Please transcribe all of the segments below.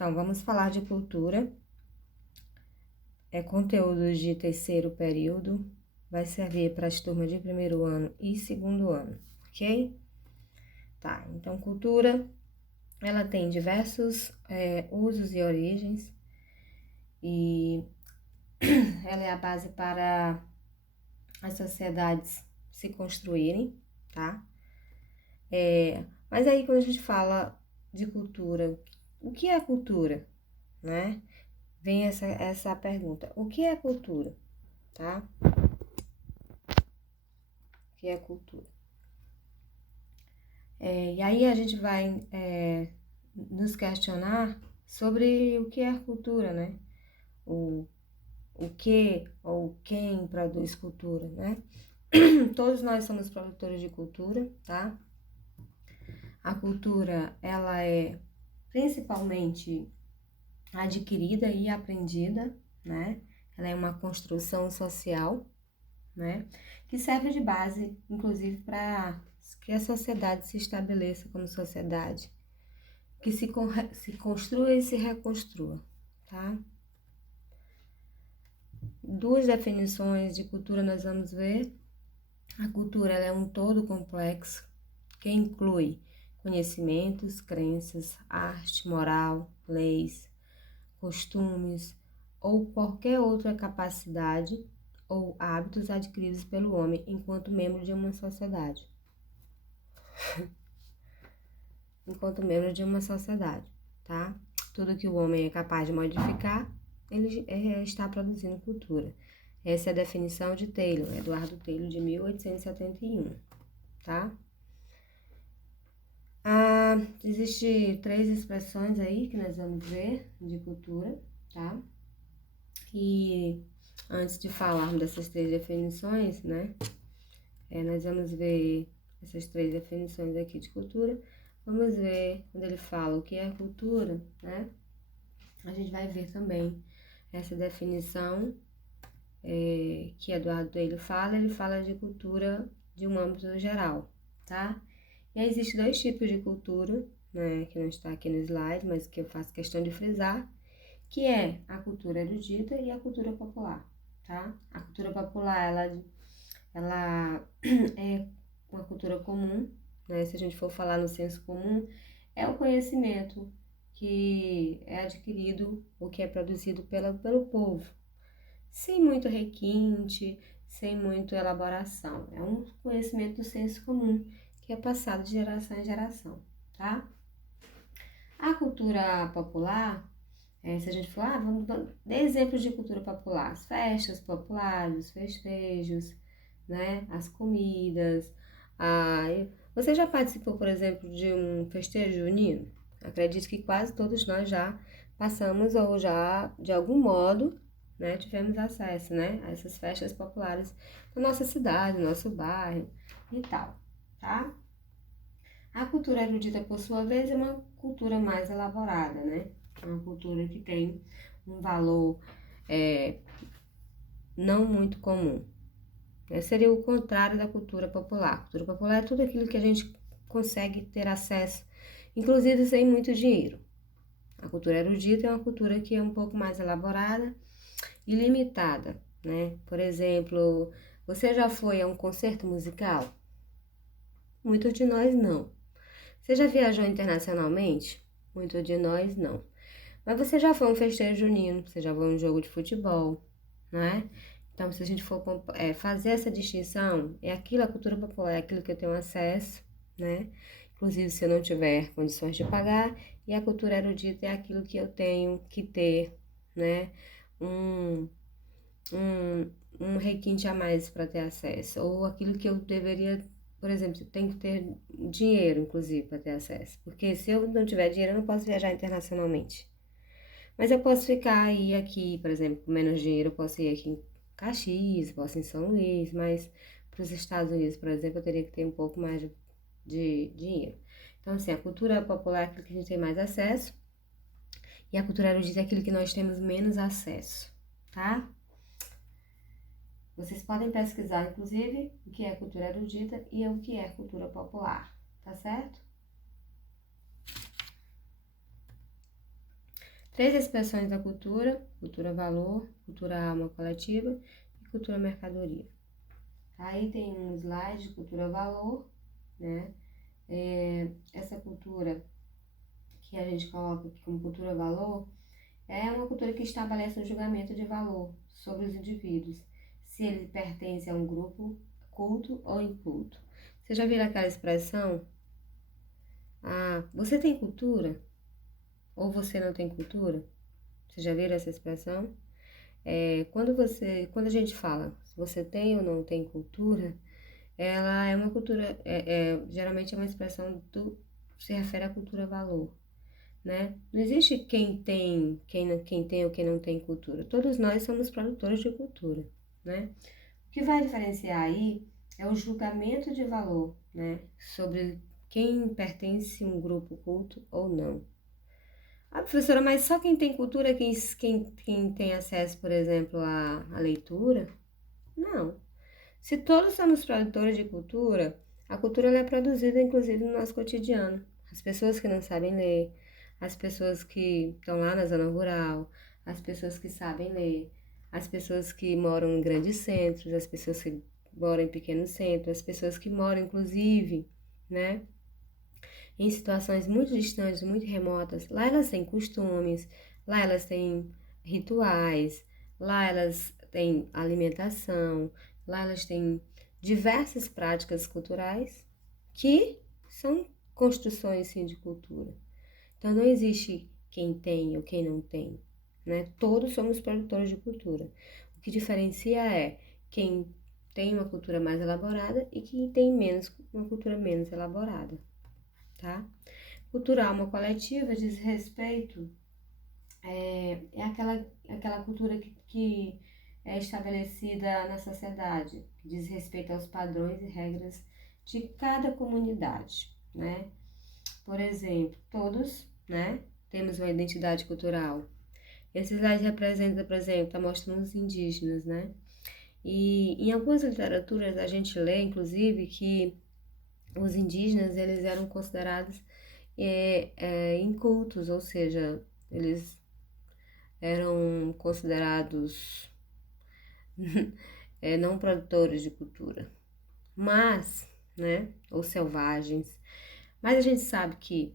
Então, vamos falar de cultura. É conteúdo de terceiro período, vai servir para as turmas de primeiro ano e segundo ano, ok? Tá, então cultura, ela tem diversos usos e origens, e ela é a base para as sociedades se construírem, tá? Mas aí quando a gente fala de cultura, o que é cultura, né? Vem essa pergunta, o que é cultura, tá? O que é cultura? E aí a gente vai nos questionar sobre o que é cultura, né? O que ou quem produz cultura, né? Todos nós somos produtores de cultura, tá? A cultura, ela é principalmente adquirida e aprendida, né? Ela é uma construção social, né? Que serve de base, inclusive, para que a sociedade se estabeleça como sociedade, que se construa e se reconstrua, tá? Duas definições de cultura nós vamos ver. A cultura ela é um todo complexo que inclui conhecimentos, crenças, arte, moral, leis, costumes ou qualquer outra capacidade ou hábitos adquiridos pelo homem enquanto membro de uma sociedade. Enquanto membro de uma sociedade, tá? Tudo que o homem é capaz de modificar, ele está produzindo cultura. Essa é a definição de Taylor, Eduardo Taylor, de 1871, tá? Existem 3 expressões aí que nós vamos ver de cultura, tá? E antes de falarmos dessas 3 definições, né? Nós vamos ver essas 3 definições aqui de cultura. Vamos ver quando ele fala o que é cultura, né? A gente vai ver também essa definição que Eduardo ele fala de cultura de um âmbito geral, tá? E aí existem 2 tipos de cultura, né, que não está aqui no slide, mas que eu faço questão de frisar, que é a cultura erudita e a cultura popular, tá? A cultura popular, ela é uma cultura comum, né? Se a gente for falar no senso comum, é o conhecimento que é adquirido ou que é produzido pelo povo, sem muito requinte, sem muita elaboração. É um conhecimento do senso comum que é passado de geração em geração, tá? A cultura popular, se a gente for, vamos dar exemplos de cultura popular, as festas populares, os festejos, né, as comidas. Você já participou, por exemplo, de um festejo junino? Acredito que quase todos nós já passamos ou já, de algum modo, né, tivemos acesso, né, a essas festas populares na nossa cidade, no nosso bairro e tal, tá? A cultura erudita, por sua vez, é uma cultura mais elaborada, né? É uma cultura que tem um valor não muito comum. Seria o contrário da cultura popular. A cultura popular é tudo aquilo que a gente consegue ter acesso, inclusive sem muito dinheiro. A cultura erudita é uma cultura que é um pouco mais elaborada e limitada, né? Por exemplo, você já foi a um concerto musical? Muitos de nós não. Você já viajou internacionalmente? Muitos de nós não. Mas você já foi a um festejo junino, você já foi a um jogo de futebol, né? Então, se a gente for fazer essa distinção, é aquilo, a cultura popular é aquilo que eu tenho acesso, né? Inclusive, se eu não tiver condições de pagar, e a cultura erudita é aquilo que eu tenho que ter, né? Um, um requinte a mais para ter acesso, ou aquilo que eu deveria, por exemplo, tem que ter dinheiro, inclusive, para ter acesso, porque se eu não tiver dinheiro, eu não posso viajar internacionalmente. Mas eu posso ficar aí aqui, por exemplo, com menos dinheiro, eu posso ir aqui em Caxias, posso ir em São Luís, mas para os Estados Unidos, por exemplo, eu teria que ter um pouco mais de dinheiro. Então, assim, a cultura popular é aquilo que a gente tem mais acesso, e a cultura erudita é aquilo que nós temos menos acesso, tá? Vocês podem pesquisar, inclusive, o que é cultura erudita e o que é cultura popular, tá certo? Três expressões da cultura: cultura valor, cultura alma coletiva e cultura mercadoria. Aí tem um slide de cultura valor, né? Essa cultura que a gente coloca aqui como cultura valor é uma cultura que estabelece um julgamento de valor sobre os indivíduos, se eles pertencem a um grupo culto ou inculto. Você já viu aquela expressão? Ah, você tem cultura? Ou você não tem cultura? Você já viu essa expressão? Quando a gente fala se você tem ou não tem cultura, ela é uma cultura, geralmente é uma expressão se refere à cultura valor, né? Não existe quem tem ou quem não tem cultura. Todos nós somos produtores de cultura, né? O que vai diferenciar aí é o julgamento de valor, né? Sobre quem pertence a um grupo culto ou não. Ah, professora, mas só quem tem cultura é quem tem acesso, por exemplo, à leitura? Não. Se todos somos produtores de cultura, a cultura ela é produzida inclusive no nosso cotidiano. As pessoas que não sabem ler, as pessoas que estão lá na zona rural, as pessoas que sabem ler, as pessoas que moram em grandes centros, as pessoas que moram em pequenos centros, as pessoas que moram inclusive, né, em situações muito distantes, muito remotas. Lá elas têm costumes, lá elas têm rituais, lá elas têm alimentação, lá elas têm diversas práticas culturais que são construções sim de cultura. Então não existe quem tem ou quem não tem, né? Todos somos produtores de cultura. O que diferencia é quem tem uma cultura mais elaborada e quem tem uma cultura menos elaborada, tá? Cultura alma coletiva diz respeito, é aquela cultura que é estabelecida na sociedade, que diz respeito aos padrões e regras de cada comunidade, né? Por exemplo, todos, né, temos uma identidade cultural. Esse slide representa, por exemplo, está mostrando os indígenas, né? E em algumas literaturas a gente lê, inclusive, que os indígenas, eles eram considerados incultos, ou seja, eles eram considerados não produtores de cultura, mas, né, ou selvagens. Mas a gente sabe que,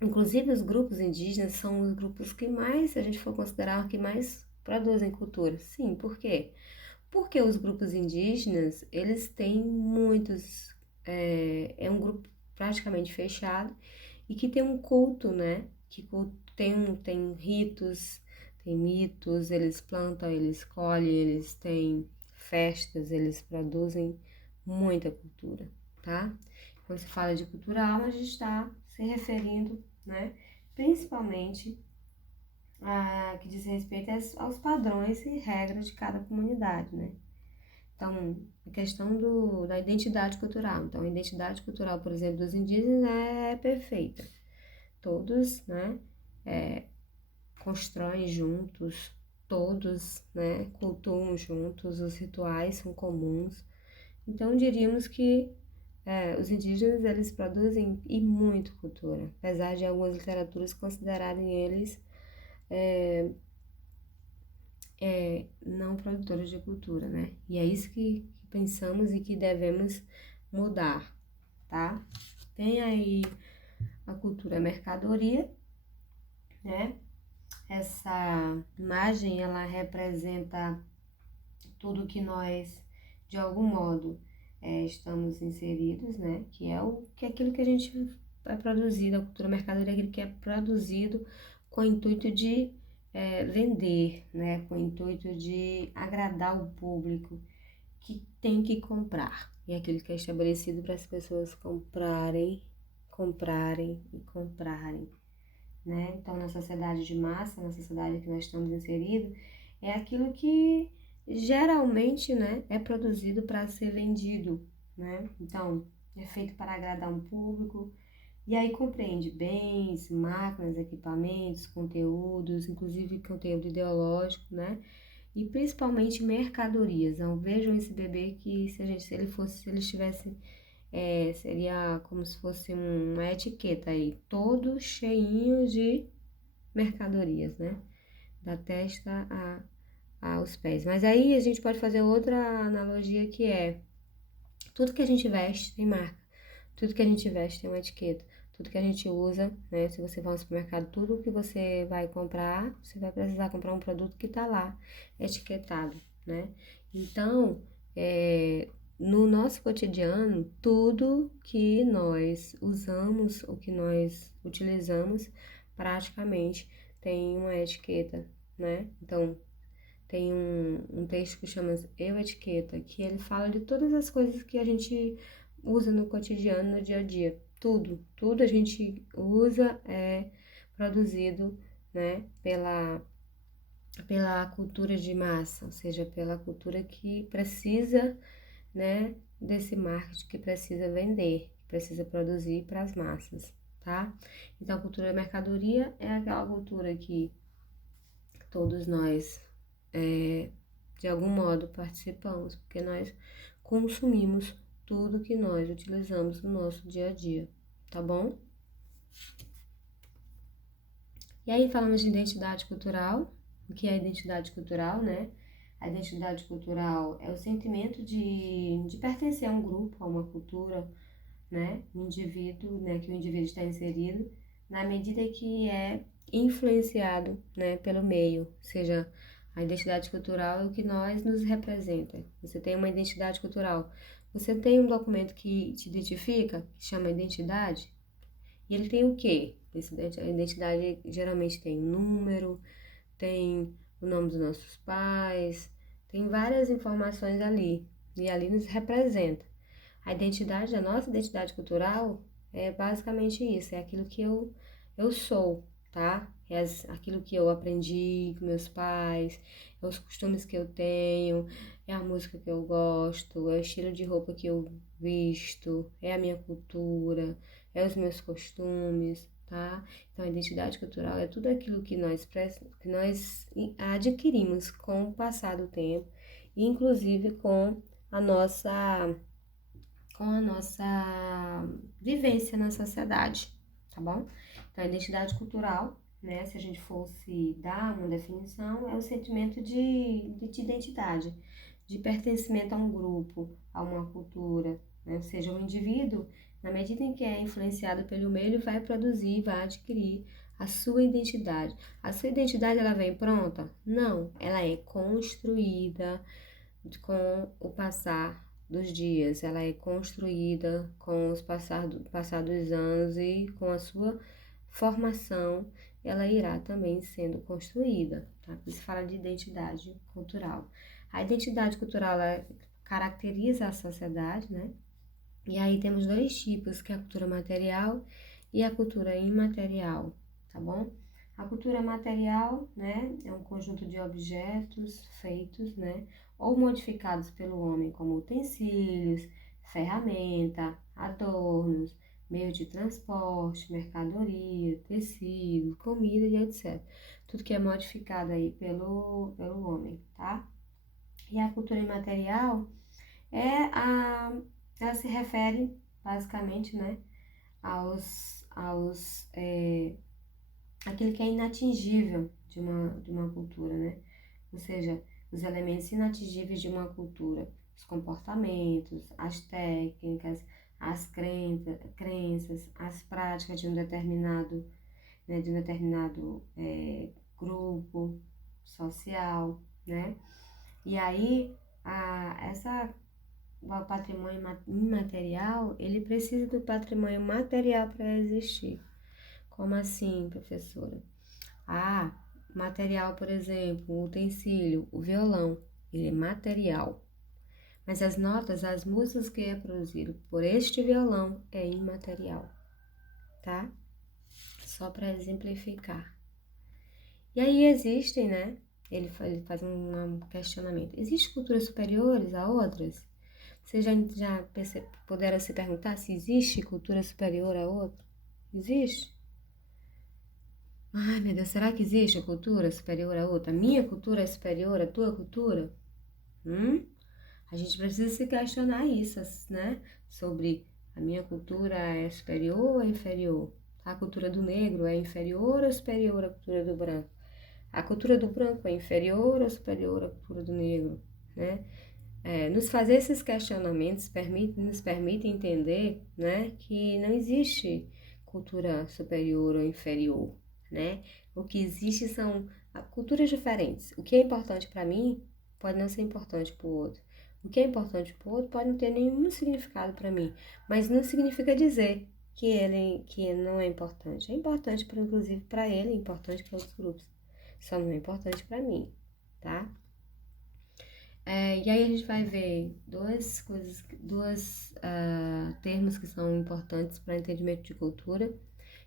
inclusive, os grupos indígenas são os grupos que mais, se a gente for considerar, que mais produzem cultura. Sim, por quê? Porque os grupos indígenas, eles têm muitos, é um grupo praticamente fechado e que tem um culto, né? Tem ritos, tem mitos, eles plantam, eles colhem, eles têm festas, eles produzem muita cultura, tá? Quando se fala de cultural, a gente está se referindo, né? Principalmente que diz respeito aos padrões e regras de cada comunidade, né? Então, a questão da identidade cultural. Então, a identidade cultural, por exemplo, dos indígenas é perfeita. Todos, né, constroem juntos, todos, né, cultuam juntos, os rituais são comuns. Então, diríamos que os indígenas, eles produzem e muito cultura, apesar de algumas literaturas considerarem eles não produtores de cultura, né? E é isso que pensamos e que devemos mudar, tá? Tem aí a cultura mercadoria, né? Essa imagem, ela representa tudo que nós, de algum modo, estamos inseridos, né? Que é aquilo que a gente vai produzir, a cultura mercadoria é aquilo que é produzido com o intuito de vender, né? Com o intuito de agradar o público que tem que comprar. E é aquilo que é estabelecido para as pessoas comprarem, comprarem e comprarem, né? Então, na sociedade de massa, na sociedade que nós estamos inseridos, é aquilo que geralmente, né, é produzido para ser vendido, né? Então, é feito para agradar um público, e aí compreende bens, máquinas, equipamentos, conteúdos, inclusive conteúdo ideológico, né? E principalmente mercadorias. Então, vejam esse bebê que se ele estivesse seria como se fosse uma etiqueta aí, todo cheinho de mercadorias, né? Da testa aos pés. Mas aí a gente pode fazer outra analogia que é tudo que a gente veste tem marca, tudo que a gente veste tem uma etiqueta, tudo que a gente usa, né? Se você for no supermercado, tudo que você vai comprar, você vai precisar comprar um produto que tá lá etiquetado, né? Então, no nosso cotidiano, tudo que nós usamos, o que nós utilizamos, praticamente tem uma etiqueta, né? Então, tem um texto que chama Eu Etiqueta, que ele fala de todas as coisas que a gente usa no cotidiano, no dia a dia. Tudo a gente usa é produzido, né, pela cultura de massa, ou seja, pela cultura que precisa, né, desse marketing, que precisa vender, que precisa produzir para as massas, tá? Então, a cultura da mercadoria é aquela cultura que todos nós, de algum modo, participamos, porque nós consumimos tudo que nós utilizamos no nosso dia a dia, tá bom? E aí falamos de identidade cultural. O que é identidade cultural, né? A identidade cultural é o sentimento de pertencer a um grupo, a uma cultura, né? Um indivíduo, né? Que o indivíduo está inserido na medida que é influenciado, né? Pelo meio, seja a identidade cultural é o que nós nos representa. Você tem uma identidade cultural. Você tem um documento que te identifica, que chama identidade, e ele tem o quê? A identidade geralmente tem um número, tem o nome dos nossos pais, tem várias informações ali, e ali nos representa. A identidade, a nossa identidade cultural é basicamente isso, é aquilo que eu sou, tá? Aquilo que eu aprendi com meus pais, é os costumes que eu tenho, é a música que eu gosto, é o estilo de roupa que eu visto, é a minha cultura, é os meus costumes, tá? Então, a identidade cultural é tudo aquilo que nós adquirimos com o passar do tempo, inclusive a nossa com a nossa vivência na sociedade, tá bom? Então, a identidade cultural, né, se a gente fosse dar uma definição, é o sentimento de identidade, de pertencimento a um grupo, a uma cultura, né? Ou seja, o indivíduo, na medida em que é influenciado pelo meio, ele vai produzir, vai adquirir a sua identidade. A sua identidade, ela vem pronta? Não, ela é construída com o passar dos dias, ela é construída com os passar dos anos e com a sua formação, ela irá também sendo construída, tá? Por isso fala de identidade cultural. A identidade cultural, ela caracteriza a sociedade, né? E aí temos dois tipos, que é a cultura material e a cultura imaterial, tá bom? A cultura material, né, é um conjunto de objetos feitos, né, ou modificados pelo homem, como utensílios, ferramenta, adornos, meio de transporte, mercadoria, tecido, comida e etc. Tudo que é modificado aí pelo homem, tá? E a cultura imaterial ela se refere basicamente, né, aquilo que é inatingível de uma cultura, né? Ou seja, os elementos inatingíveis de uma cultura, os comportamentos, as técnicas, as crenças, as práticas de um determinado, né, grupo social, né? E aí, o patrimônio imaterial, ele precisa do patrimônio material para existir. Como assim, professora? Material, por exemplo, o utensílio, o violão, ele é material. Mas as notas, as músicas que é produzido por este violão é imaterial, tá? Só para exemplificar. E aí existem, né? Ele faz um questionamento. Existem culturas superiores a outras? Vocês já puderam se perguntar se existe cultura superior a outra? Existe? Ai, meu Deus, será que existe cultura superior a outra? Minha cultura é superior à tua cultura? A gente precisa se questionar isso, né? Sobre a minha cultura é superior ou inferior, a cultura do negro é inferior ou superior à cultura do branco? A cultura do branco é inferior ou superior à cultura do negro, né? Nos fazer esses questionamentos nos permite entender, né, que não existe cultura superior ou inferior, né? O que existe são culturas diferentes. O que é importante para mim pode não ser importante para o outro. O que é importante para o outro pode não ter nenhum significado para mim, mas não significa dizer que não é importante. É importante, inclusive, para ele, é importante para outros grupos. Só não é importante para mim, tá? E aí a gente vai ver dois termos que são importantes para entendimento de cultura,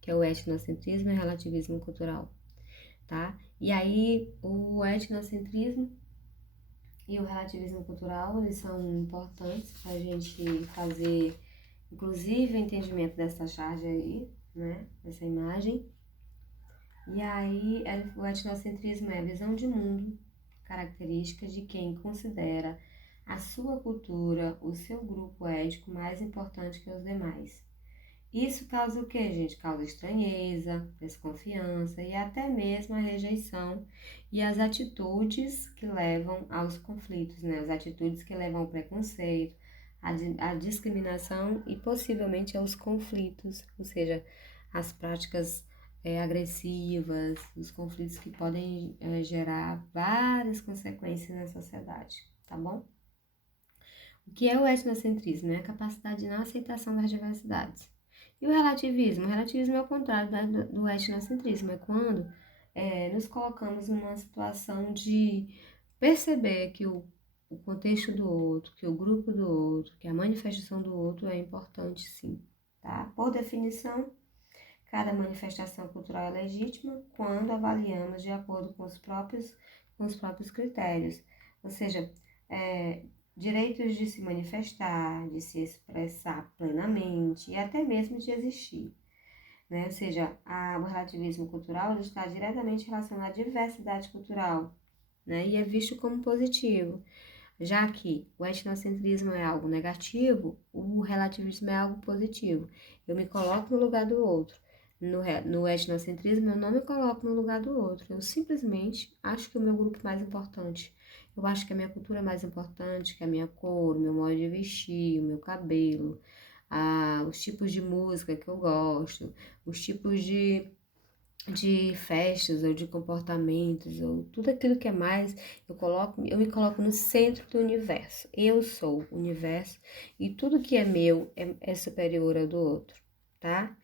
que é o etnocentrismo e o relativismo cultural, tá? E aí o etnocentrismo e o relativismo cultural, eles são importantes para a gente fazer, inclusive, o entendimento dessa charge aí, né? Dessa imagem. E aí o etnocentrismo é a visão de mundo, características de quem considera a sua cultura, o seu grupo étnico mais importante que os demais. Isso causa o quê, gente? Causa estranheza, desconfiança e até mesmo a rejeição e as atitudes que levam aos conflitos, né? As atitudes que levam ao preconceito, à discriminação e possivelmente aos conflitos, ou seja, as práticas agressivas, os conflitos que podem gerar várias consequências na sociedade, tá bom? O que é o etnocentrismo? É a capacidade de não aceitação das diversidades. E o relativismo? O relativismo é o contrário do etnocentrismo, é quando nos colocamos numa situação de perceber que o contexto do outro, que o grupo do outro, que a manifestação do outro é importante sim, tá? Por definição, cada manifestação cultural é legítima quando avaliamos de acordo com os próprios critérios, ou seja, direitos de se manifestar, de se expressar plenamente e até mesmo de existir, né? Ou seja, o relativismo cultural está diretamente relacionado à diversidade cultural, né? E é visto como positivo. Já que o etnocentrismo é algo negativo, o relativismo é algo positivo. Eu me coloco no lugar do outro. No etnocentrismo, eu não me coloco no lugar do outro. Eu simplesmente acho que o meu grupo é mais importante. Eu acho que a minha cultura é mais importante, que a minha cor, o meu modo de vestir, o meu cabelo, os tipos de música que eu gosto, os tipos de festas ou de comportamentos ou tudo aquilo que é mais, eu me coloco no centro do universo. Eu sou o universo e tudo que é meu é superior ao do outro, tá?